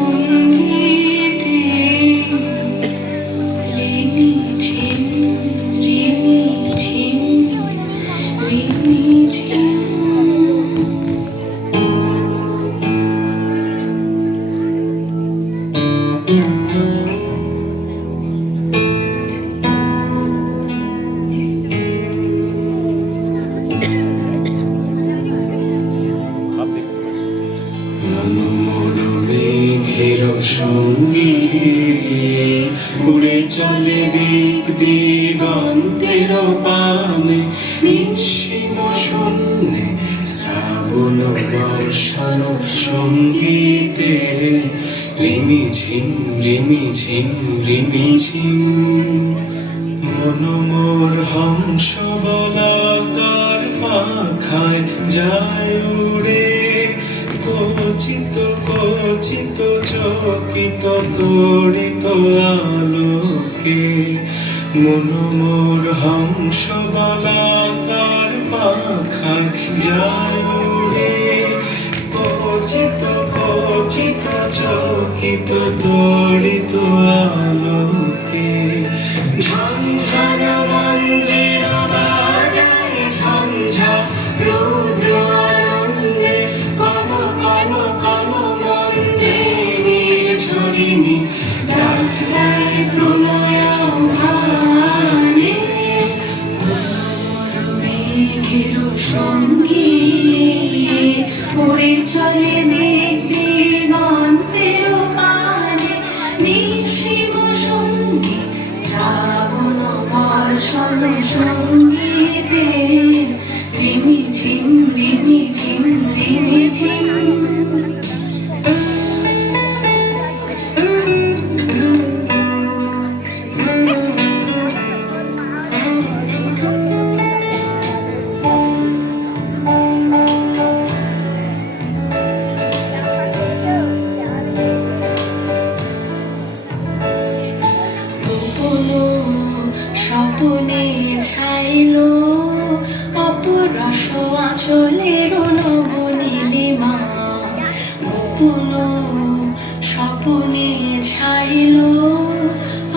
সঙ্গীতে রিমিঝিম রিমিঝিম রিমিঝিম। মেঘের সঙ্গী উড়ে চলে দিক দিগন্তের পানে, নিঃসীম শূন্যে শ্রাবণ বর্ষণ সঙ্গীতে রিমিঝিম রিমিঝিম রিমিঝিম। মন মোর হংস বলাকার পাখায় যায় উড়ে, কচিত কচিত চকিত তড়িত আলোকে। মন মোর হংস বলাকার পাখায় যায় উড়ে, কচিত কচিত চকিত তড়িত আলোকে। ঝঞ্ঝন মঞ্জির বাজায় ঝঞ্ঝা রৌদ্র আনন্দে, কন কন কন মন্দির ঝরিণী ডাক দেয় প্রণয় গানে। মেঘের সঙ্গী উড়ে চলে দিক দিগন্তের পানে, নিঃসীম সঙ্গী শ্রাবণ বর্ষণ সঙ্গীতে রিমিঝিম রিমিঝিম রিমিঝিম। স্বপনে ছাইল অপরস আঁচলের নবনীলিমা, গোপন স্বপনে ছাইল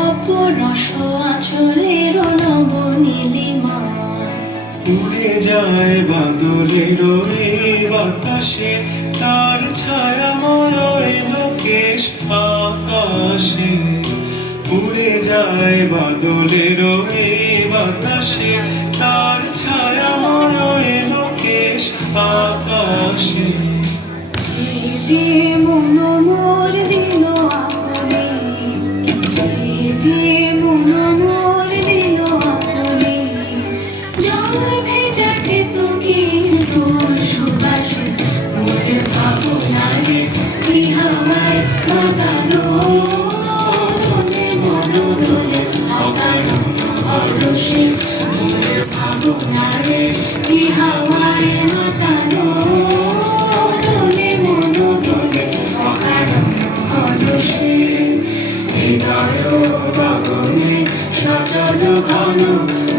অপরস আঁচলের নবনীলিমা। উড়ে যায় বাদলের এই বাতাসে, তার ছায়াময় লোকেশ আকাশে। উড়ে যায় বাদলের এই বাতাসে, তার ছায়াময় লোকেশ আকাশে। যে মন মোর দিল আপনি, যে মন মোর দিল আপনি, জল ভেজা খেত তোর সুবাসে। মোর ভাবনারে কি হাওয়ায় মাতালো, অকারণে মোর ভাবনারে কি হাওয়ায় মাতালো, দোলে মন দোলে অকারণে। হৃদয় গগনে সচল ঘন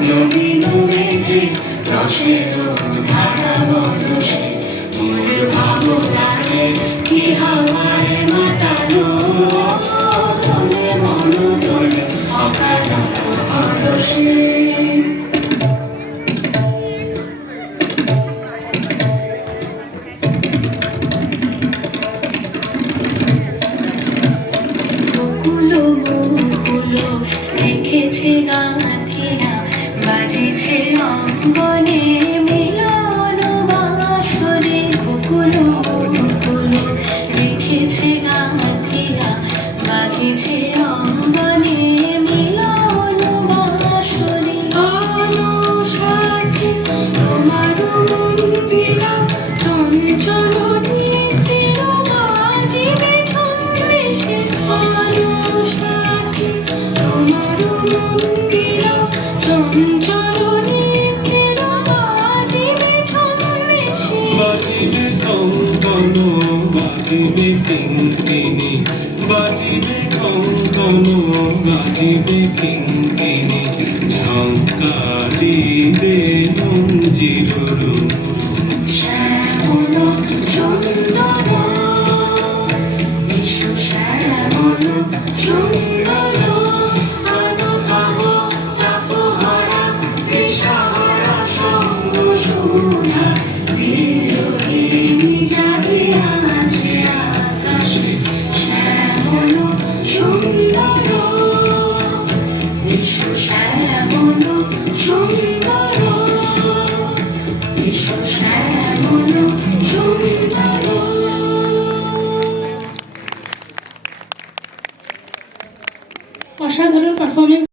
নবীন মেঘে রসের ধারা বরসে। মোর ভাবনারে কি হাওয়ায় মাতালো, দোলে মন দোলে অকারণে। মুকুলো মুকুলো রেখেছে গাঁথিয়া, বাজিছে অঙ্গনে মিলন বাঁশরে। মুকুলো মুকুলো রেখেছে গাঁথিয়া, বাজিছে অঙ্গনে মিলন বাঁশরে। সাথে তোমার মন্দিরা চঞ্চল নৃত্যের বাজিবে ছন্দেশে। সাথে তোমার মন্দিরা চঞ্চল নৃত্যের বাজিবে ছন্দেশে। বাজিবে কঙ্কন বাজিবে কিঙ্কিণী, বাজিবে কঙ্কন বাজিবে কিঙ্কিণী। ঝঙ্কারিবে মঞ্জির শ্যামল সুন্দর, অসাধারণ পারফরমেন্স